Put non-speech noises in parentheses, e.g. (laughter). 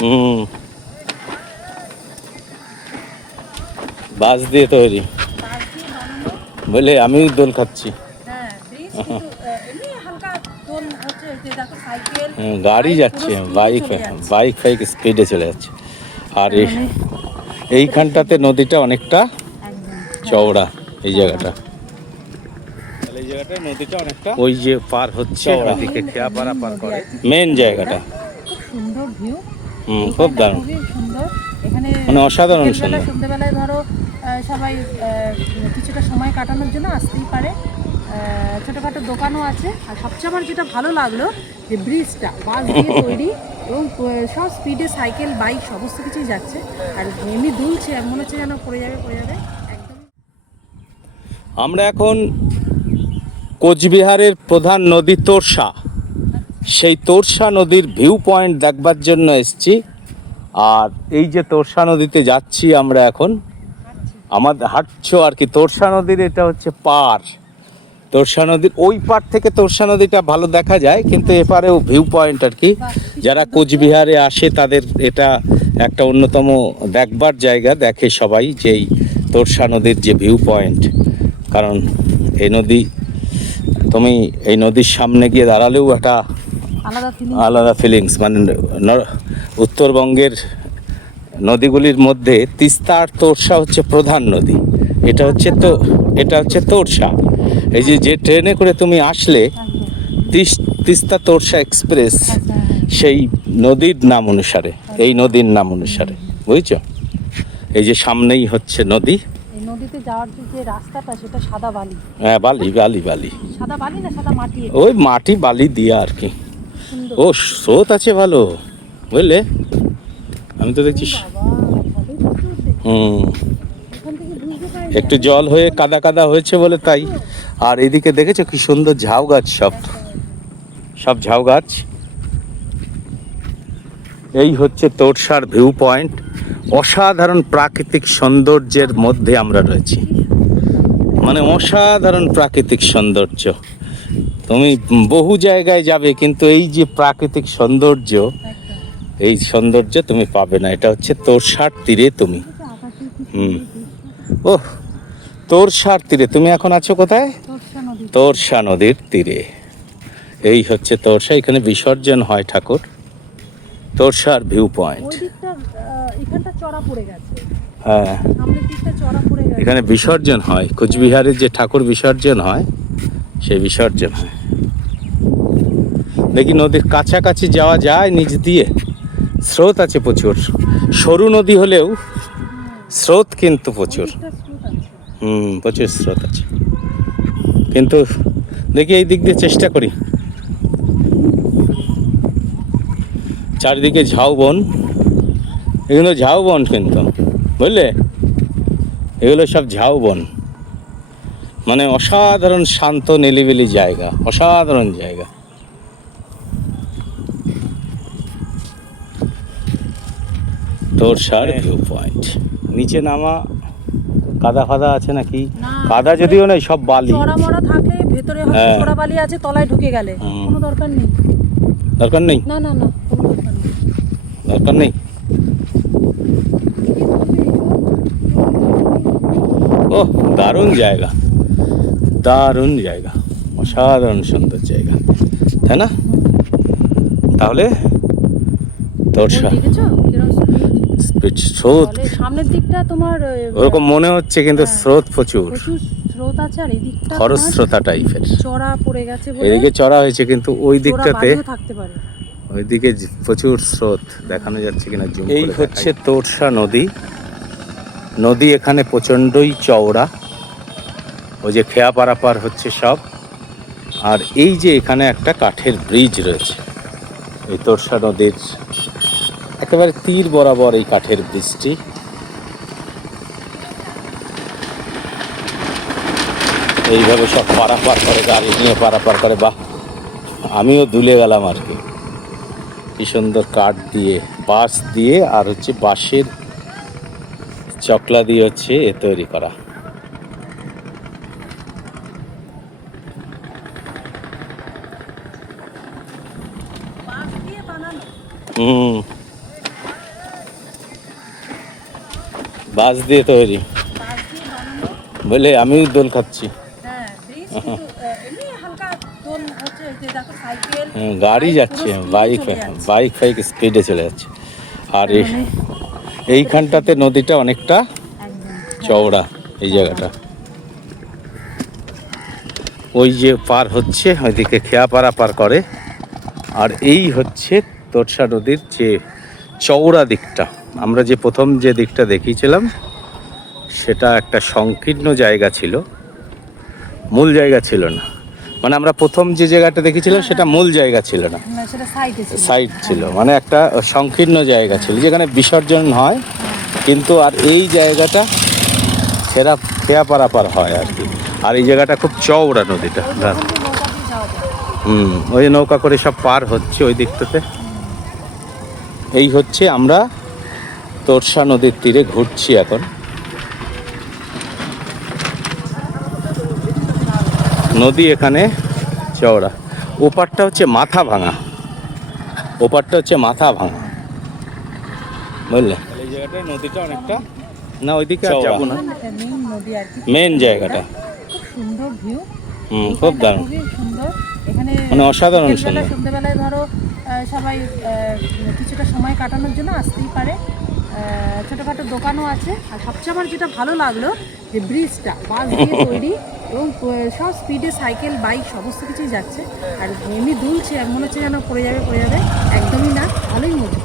হুম। বাঁশ দিয়ে তৈরি। বলে আমিও দোল খাচ্ছি। হ্যাঁ ব্রিজ কিন্তু আহ, এমনি হালকা দোল হচ্ছে যে দেখো সাইকেল হুম, গাড়ি যাচ্ছে বাইক বাইক ফাইক স্পিডে চলে যাচ্ছে। আর এই- মানে এইখানটাতে নদীটা অনেকটা চওড়া এই জায়গাটা। এই জায়গাটা নদীটা অনেকটা ওই যে পার হচ্ছে ওদিকে খেয়া পারা পার করে। মেন জায়গাটা। খুব সুন্দর ভিউ হুম খুব দারুণ। সুন্দর। এখানে মানে অসাধারণ সুন্দর। সন্ধ্যেবেলায় ধরো সবাই কিছুটা সময় কাটানোর জন্য আসতেই পারে। ছোটোখাটো দোকানও আছে। আর সবচেয়ে আমার যেটা ভালো লাগল যে ব্রিজটা বাস দিয়ে (laughs) তৈরি এবং সব স্পিডে সাইকেল বাইক সমস্ত কিছুই যাচ্ছে। আর এমনি দুলছে আর মনে হচ্ছে যেন পড়ে যাবে পড়ে যাবে। একদম আমরা এখন কোচবিহারের প্রধান নদী তোরসা। সেই তোরসা নদীর ভিউ পয়েন্ট দেখবার জন্য এসছি। আর এই যে তোরসা নদীতে যাচ্ছি আমরা এখন, আমাদের হাঁটছো আর কি, তোরসা নদীর এটা হচ্ছে পার। তোরসা নদীর ওই পার থেকে তোরসা নদীটা ভালো দেখা যায়, কিন্তু এপারেও ভিউ পয়েন্ট আর কি, যারা কোচবিহারে আসে তাদের এটা একটা অন্যতম দেখবার জায়গা, দেখে সবাই যেই তোরসা নদীর যে ভিউ পয়েন্ট কারণ এই নদী, তুমি এই নদীর সামনে গিয়ে দাঁড়ালেও একটা আলাদা ফিলিংস মানে উত্তরবঙ্গের নদীগুলির মধ্যে তিস্তা আর তোরসা হচ্ছে প্রধান নদী। এটা হচ্ছে তো এটা হচ্ছে তোরসা। এই যে যে ট্রেনে করে তুমি আসলে তিস- তিস্তা তোরসা এক্সপ্রেস সেই নদীর নাম অনুসারে এই নদীর নাম অনুসারে বুঝছ? এই যে সামনেই হচ্ছে নদী। নদীতে যাওয়ার যে- যে রাস্তাটা সেটা সাদা বালি। হ্যাঁ বালি বালি বালি। সাদা বালি না সাদা মাটি? ওই মাটি বালি দিয়ে আর কি। ও স্রোত আছে ভালো। বুঝলে? আমি তো দেখছি। হুম। একটু জল হয়ে কাদা কাদা হয়েছে বলে তাই। আর এদিকে দেখেছ কি সুন্দর ঝাউ গাছ সব? সব ঝাউ গাছ। এই হচ্ছে তোরসার ভিউ পয়েন্ট অসাধারণ প্রাকৃতিক সৌন্দর্যের মধ্যে আমরা রয়েছি। মানে অসাধারণ প্রাকৃতিক সৌন্দর্য। তুমি বহু জায়গায় যাবে কিন্তু এই যে প্রাকৃতিক সৌন্দর্য এই সৌন্দর্য তুমি পাবে না। এটা হচ্ছে তোরসার তীরে তুমি। হুম। ও তোরসার তীরে। তুমি এখন আছো কোথায়? তোরসা নদী নদীর তীরে। এই হচ্ছে তোরসা এখানে বিসর্জন হয় ঠাকুর। তোরসার ভিউ পয়েন্ট হ্যাঁ। এখানে বিসর্জন হয়। কোচবিহারের যে ঠাকুর বিসর্জন হয় সেই বিসর্জন। হয় দেখি নদীর কাছাকাছি যাওয়া যায় নিচ দিয়ে। স্রোত আছে প্রচুর। সরু নদী হলেও স্রোত কিন্তু প্রচুর। হুম, প্রচুর স্রোত আছে। কিন্তু দেখি এই দিক দিয়ে চেষ্টা করি। চারিদিকে ঝাউবন এগুলো ঝাউবন কিন্তু, বুঝলে? এগুলো সব ঝাউবন মানে অসাধারণ শান্ত নিলিবিলি জায়গা অসাধারণ জায়গা তোরসার ভিউ পয়েন্ট নিচে নামা কাদা ফাদা আছে নাকি না, কাদা যদিও নেই সব বালি মরা থাকলে ভেতরে হ্যাঁ। বালি আছে তলায় ঢুকে গেলে কোনো দরকার নেই দরকার নেই না না না দরকার নেই দরকার নেই ও দারুণ জায়গা দারুণ জায়গা অসাধারণ সুন্দর জায়গা তাই না? তাহলে তোর? স্পিড স্রোত। সামনের দিকটা তোমার ওরকম মনে হচ্ছে কিন্তু হ্যাঁ। স্রোত প্রচুর। প্রচুর স্রোত আছে আর এই খরস্রোতা টাইপের। চড়া পড়ে গেছে এদিকে চড়া হয়েছে কিন্তু ওই দিকটাতে থাকতে পারে। ওইদিকে প্রচুর স্রোত দেখানো যাচ্ছে কিনা জুম এই হচ্ছে তোরসা নদী। নদী এখানে প্রচণ্ডই চওড়া। ওই যে খেয়া পারাপার হচ্ছে সব। আর এই যে এখানে একটা কাঠের ব্রিজ রয়েছে, এই তোরসা নদীর একেবারে তীর বরাবর এই কাঠের ব্রিজটি এইভাবে সব পারাপার করে, গাড়ি নিয়ে পারাপার করে, বাহ, আমিও দুলে গেলাম আর কি। কি সুন্দর কাঠ দিয়ে, বাঁশ দিয়ে, আর হচ্ছে বাঁশের চকলা দিয়ে হচ্ছে এ তৈরি করা বাঁশ দিয়ে বানানো হুম। বাঁশ দিয়ে তৈরি। বলে আমি দোল খাচ্ছি। হ্যাঁ ব্রিজ কিন্তু আহ, এমনি হালকা দোল হচ্ছে এই যে দেখো সাইকেল হুম, গাড়ি যাচ্ছে বাইক বাইক ফাইক স্পিডে চলে যাচ্ছে। আর এই মানে এইখানটাতে নদীটা অনেকটা চওড়া এই জায়গাটা। ওই যে পার হচ্ছে ওইদিকে খেয়াপাড়া পার করে। আর এই হচ্ছে তোরসা নদীর যে চওড়া দিকটা আমরা যে প্রথম যে দিকটা দেখিয়েছিলাম সেটা একটা সংকীর্ণ জায়গা ছিল। মূল জায়গা ছিল না। মানে আমরা প্রথম যে জায়গাটা দেখেছিলাম সেটা মূল জায়গা ছিল না। সাইড ছিল। মানে একটা সংকীর্ণ জায়গা ছিল যেখানে বিসর্জন হয় কিন্তু আর এই জায়গাটা খেরা খেয়া পারাপার হয় আর কি। আর এই জায়গাটা খুব চওড়া নদীটা। হুম ওই নৌকা করে সব পার হচ্ছে ওই দিকটাতে। এই হচ্ছে আমরা তোরসা নদীর তীরে ঘুরছি এখন। নদী এখানে চওড়া। ওপারটা হচ্ছে মাথা ভাঙা। ওপারটা হচ্ছে মাথা ভাঙা। বুঝলে? এই জায়গাটায় নদীটা অনেকটা না ওইদিকে আর যাব না। মেইন নদী আর কি। মেন জায়গাটা। খুব হুম খুব দারুণ। খুবই সুন্দর। এখানে মানে অসাধারণ সুন্দর। সন্ধ্যেবেলায় ধরো সবাই কিছুটা সময় কাটানোর জন্য আসতেই পারে। ছোটোখাটো দোকানও আছে। আর সবচেয়ে আমার যেটা ভালো লাগল, যে ব্রিজটা বাস দিয়ে তৈরি এবং সব স্পিডে সাইকেল বাইক সমস্ত কিছুই যাচ্ছে। আর এমনি দুলছে মনে হচ্ছে যেন পড়ে যাবে পড়ে যাবে। একদমই না, ভালোই মজা